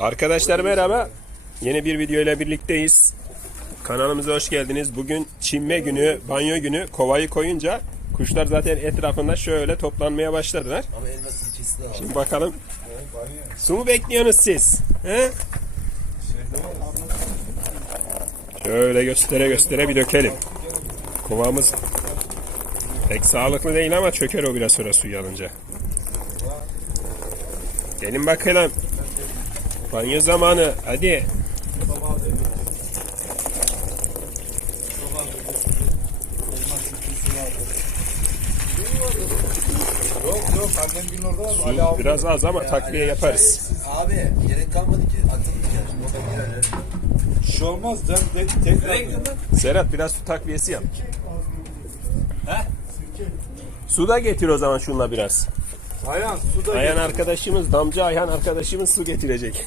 Arkadaşlar merhaba. Yeni bir video ile birlikteyiz. Kanalımıza hoş geldiniz. Bugün çinme günü, banyo günü. Kovayı koyunca kuşlar zaten etrafında şöyle toplanmaya başladılar. Ama. Şimdi bakalım. Su mu bekliyorsunuz siz? He? Şöyle göstere göstere bir dökelim. Kovamız pek sağlıklı değil ama çöker o biraz sonra suyu alınca. Gelin bakalım. Banyo zamanı. Hadi. Yok yok annem gün orada var. Su biraz az ama takviye yaparız. Abi gerek kalmadı ki. O da bir şey olmaz. Sen de, tekrar. Serhat biraz su takviyesi yap. Su da getir o zaman şunla biraz. Ayhan su da Ayhan getir. arkadaşımız, damcı Ayhan arkadaşımız su getirecek.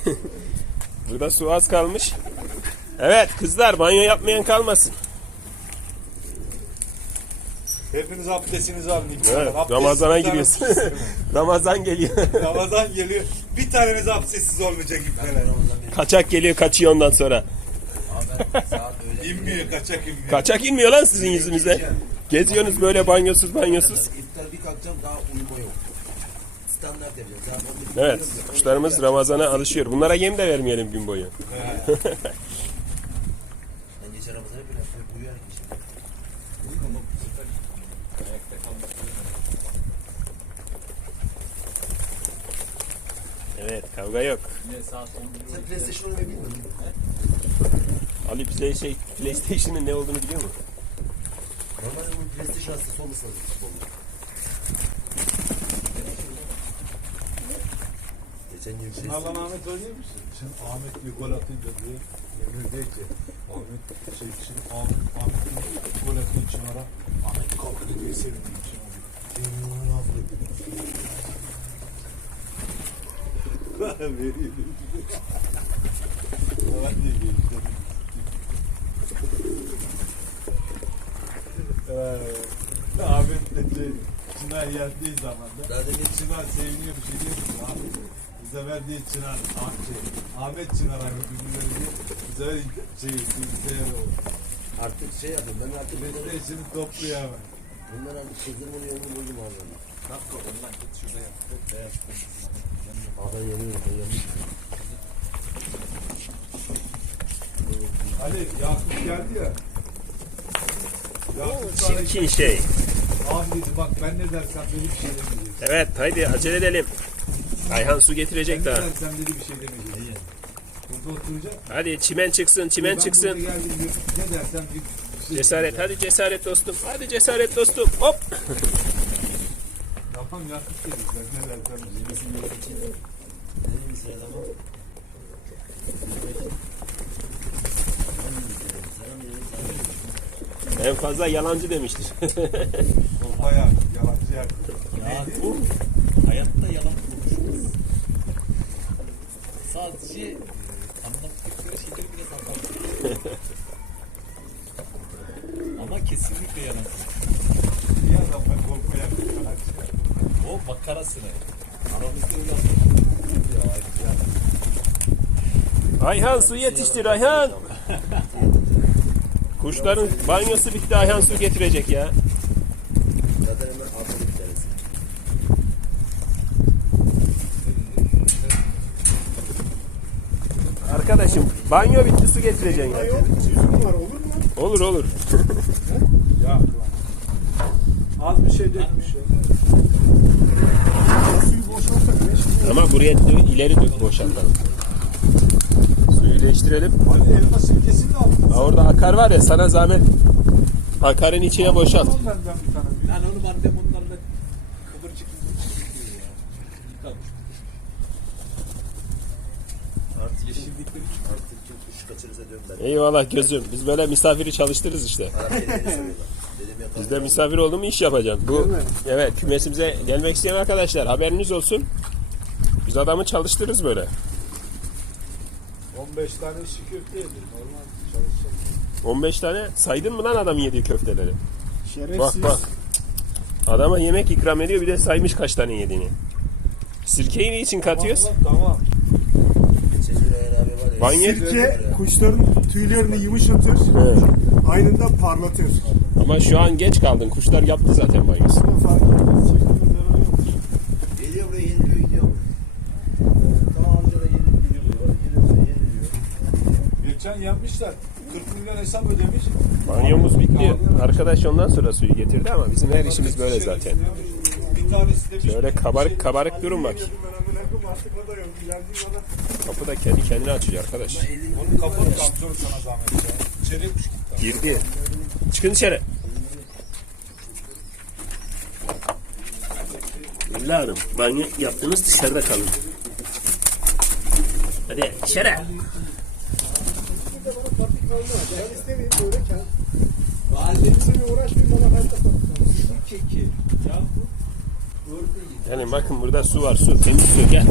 Burada su az kalmış. Evet kızlar banyo yapmayan kalmasın. Hepiniz abdestinizi alın. Evet, Ramazana giriyorsun. Ramazan geliyor. Ramazan geliyor. Bir taneniz abdestsiz olmayacak ipneler. Kaçak geliyor kaçıyor ondan sonra. Abi ben saat öyle. İnmiyor kaçak inmiyor. Kaçak inmiyor lan sizin yüzünüze. Geziyorsunuz böyle banyosuz banyosuz. İftar bir kalkacağım daha uyuma yok. Standart yapacağım. Saat 11'de Evet uyuyorum. kuşlarımız Ramazan'a alışıyor. Bunlara yem de vermeyelim gün boyu. Ben geçen Ramazan'a. Evet kavga yok. Sen PlayStation oynamayı bilmiyor musun? Ali Play- PlayStation'ın ne olduğunu biliyor musun? Normalde bu PlayStation hastası olmasın gün şey Bunlarla Ahmet oynuyor musun? Şimdi Ahmet bir gol atınca diye Emir diyor ki Ahmet şey için Ahmet, Ahmet bir gol atınca Çınar'a Ahmet kalktı diye sevindim Çınar'a. Senin onu affedin. Vereyim. Ben de geldim. Ee, Ahmet de şey, Çınar yendiği zaman da Çınar seviniyor bir şey diyor mu? Sefer değil Çınar, ah, şey, Ahmet Çınar abi birbirleri diye. Bu sefer şey, bilgisayar oldu. artık şey yapıyorum. Ben artık böyle PlayStation'ı topluyor hemen. bunlar artık kızdırmanın yolunu buldum abi. Abi ben yanıyorum. Ben yanıyorum. Ali, Yakup geldi ya. Yakup sana Çirkin şey. abi dedi bak ben ne dersem dedi bir şey demeyeceğiz. Evet haydi acele edelim. Ayhan su getirecek daha. dersem dedi bir şey demeyeceğiz. Burada oturacak. Hadi çimen çıksın çimen çıksın. geldim ne dersem bir şey Cesaret hadi cesaret dostum. Hadi cesaret dostum. Hop. Dedi ben ne dersem bir şey. En fazla yalancı demiştir. Bayağı yalancı Yakup. Ya bu hayatta yalan. Sadece e, anlattıkları şeyleri biraz anlatıyor. Ama kesinlikle yalan. Bir adam ben korkmayan bir yalancı. O makarasını. Aramızda öyle ya. Ayhan su yetiştir Ayhan. Kuşların banyosu bitti Ayhan su getirecek ya. Zaten hemen altı bir tanesi. Arkadaşım banyo bitti su getireceksin ya. Yüzüm var olur mu? Olur olur. Ya lan. Az bir şey dökmüş ya. Suyu boşaltsak ne şimdi? Ama buraya dö- ileri dök boşaltalım. Suyu değiştirelim. Ali elma sirkesini de aldın. Ha, orada akar var ya sana zahmet. Akarın içine boşalt. Yani onu annem onlarla kıvırcık kıvırcık diyor ya. Yıkamış. Artık yeşillikleri Artık çok kuş kaçırırsa diyorum ben. Eyvallah gözüm. Biz böyle misafiri çalıştırırız işte. Yapalım. Bizde misafir oldu mu iş yapacaksın. Bu evet kümesimize gelmek isteyen arkadaşlar haberiniz olsun. Biz adamı çalıştırırız böyle. 15 tane şi köfte yedim. Normal çalışacak. 15 tane saydın mı lan adam yediği köfteleri? Şerefsiz. Bak bak. Adama yemek ikram ediyor bir de saymış kaç tane yediğini. Sirkeyi ne için katıyoruz? Tamam. Geçen gün Banyo Sirke kuşların tüylerini yumuşatır. Evet. Aynında parlatır. Ama şu an geç kaldın. Kuşlar yaptı zaten banyosu. Geliyor buraya yeniliyor gidiyor. Amca da yeniliyor yeniliyor. Geçen yapmışlar. 40 milyon hesap ödemiş. Banyomuz bitti. Arkadaş ondan sonra suyu getirdi ama bizim her işimiz böyle zaten. Şöyle kabarık kabarık durun bak. Da yok. Kapı da kendi kendine açıyor arkadaş. Onun kafanı kaptırır sana zahmet ya. Gitti. Girdi. Çıkın dışarı. Evladım banyo yaptınız dışarıda kalın. Hadi dışarı. Ben istemeyeyim böyle kend. Validemizle uğraşmayayım bana hayatta Keki. Ya bu Yani bakın burada su var su. Temiz su gel.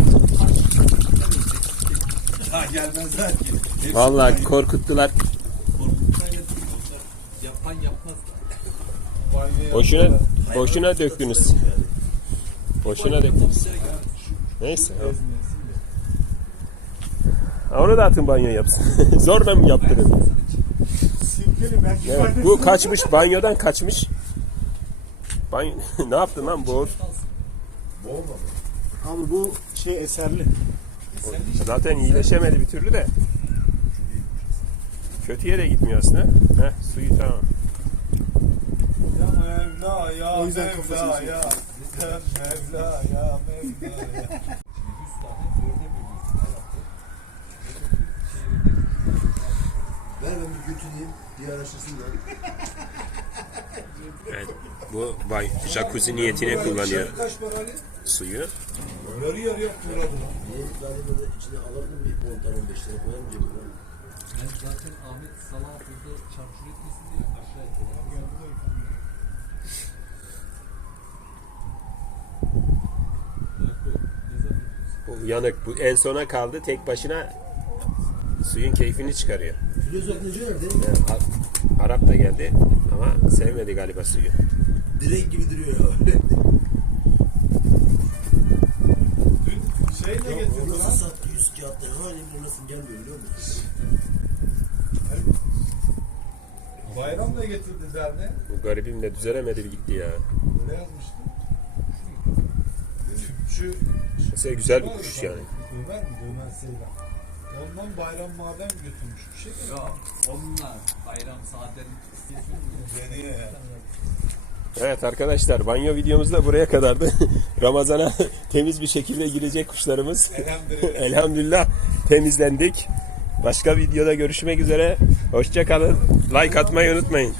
Ha gelmezler ki. Hepsi Vallahi korkuttular. Yapan yapmaz. Boşuna boşuna döktünüz. Boşuna döktünüz. Neyse. o. Ha, Onu da atın banyo yapsın. Zorla mı yaptırın? Sirkeli belki Evet, faydası bu kaçmış banyodan kaçmış. Banyo ne yaptın lan Boğur? Abi bu şey eserli. Zaten iyileşemedi bir türlü de. Kötüye de gitmiyor aslında. Heh, suyu tamam. Ya Mevla ya O yüzden Mevla kafasını ya. Mevla ya Mevla ya. Ver ben bir götüreyim. Bir araştırsınlar. Evet, bu bay jacuzzi niyetine kullanıyor Kaç para Ali? Suyu. Yarı yarıya. Niye galiba da içine alırdım bir 10 tane 15 tane koyarım cebime. Ben zaten Ahmet Salah burada çarçur etmesin diye aşağı ettim. Bu yanık bu en sona kaldı tek başına suyun keyfini çıkarıyor. Filozof Neco nerede? Yani A- Arap da geldi ama sevmedi galiba suyu. Direk gibi duruyor sattı 100 kağıtları hala burasını gelmiyor biliyor musun? Bayram da getirdi derdi. Bu garibim de düzelemedi gitti ya. Ne yazmıştı? Tüpçü Mesela güzel bir kuş yani. Ömer mi? Ömer Seylan. Ondan bayram maden götürmüş bir şey de. Yok onlar bayram saatlerini Beni ya. Evet arkadaşlar banyo videomuz da buraya kadardı. Ramazana temiz bir şekilde girecek kuşlarımız. Elhamdülillah. Elhamdülillah temizlendik. Başka videoda görüşmek üzere. Hoşça kalın. Like atmayı unutmayın.